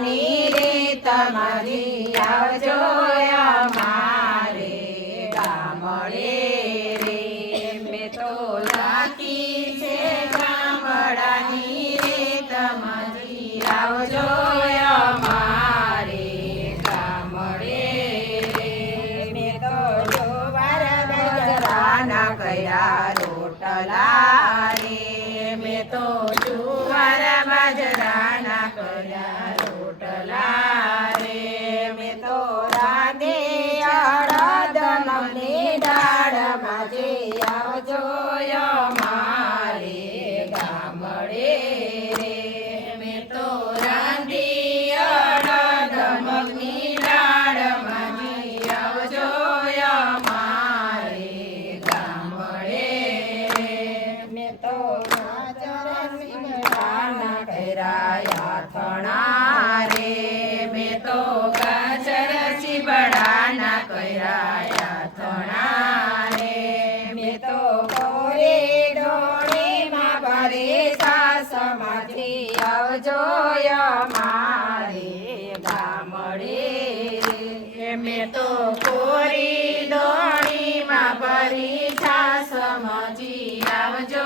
ચંપડાની રીતમાંથી આવજો અમારે ગામડે રે મેં તો લાખી છે ચંપડાની રીતમાંથી આવજો અમારે ગામડે રે મેં તો જુવાર બાજરાના કર્યા રોટલા રે મેં તો જુવાર બાજરાના કર્યા રોટલા રે મેં તો રાંધે અડદ મગની દાળમાં જે આવજો અમારે ગામડે રે મેં તો રાંધી અડદ મગની દાળમાં જે આવજો અમારે ગામડે રે મેં તો ગાજરના કર્યા થણા રે મેં તો ગાજર ચીબડાના કર્યા થણા રે મેં તો કોરે ડોળીમાં ભરે સાસમાંથી આવજો અમારે ગામડે રે મેં તો કોરી ડોળીમાં ભરી છાસમાંથી આવજો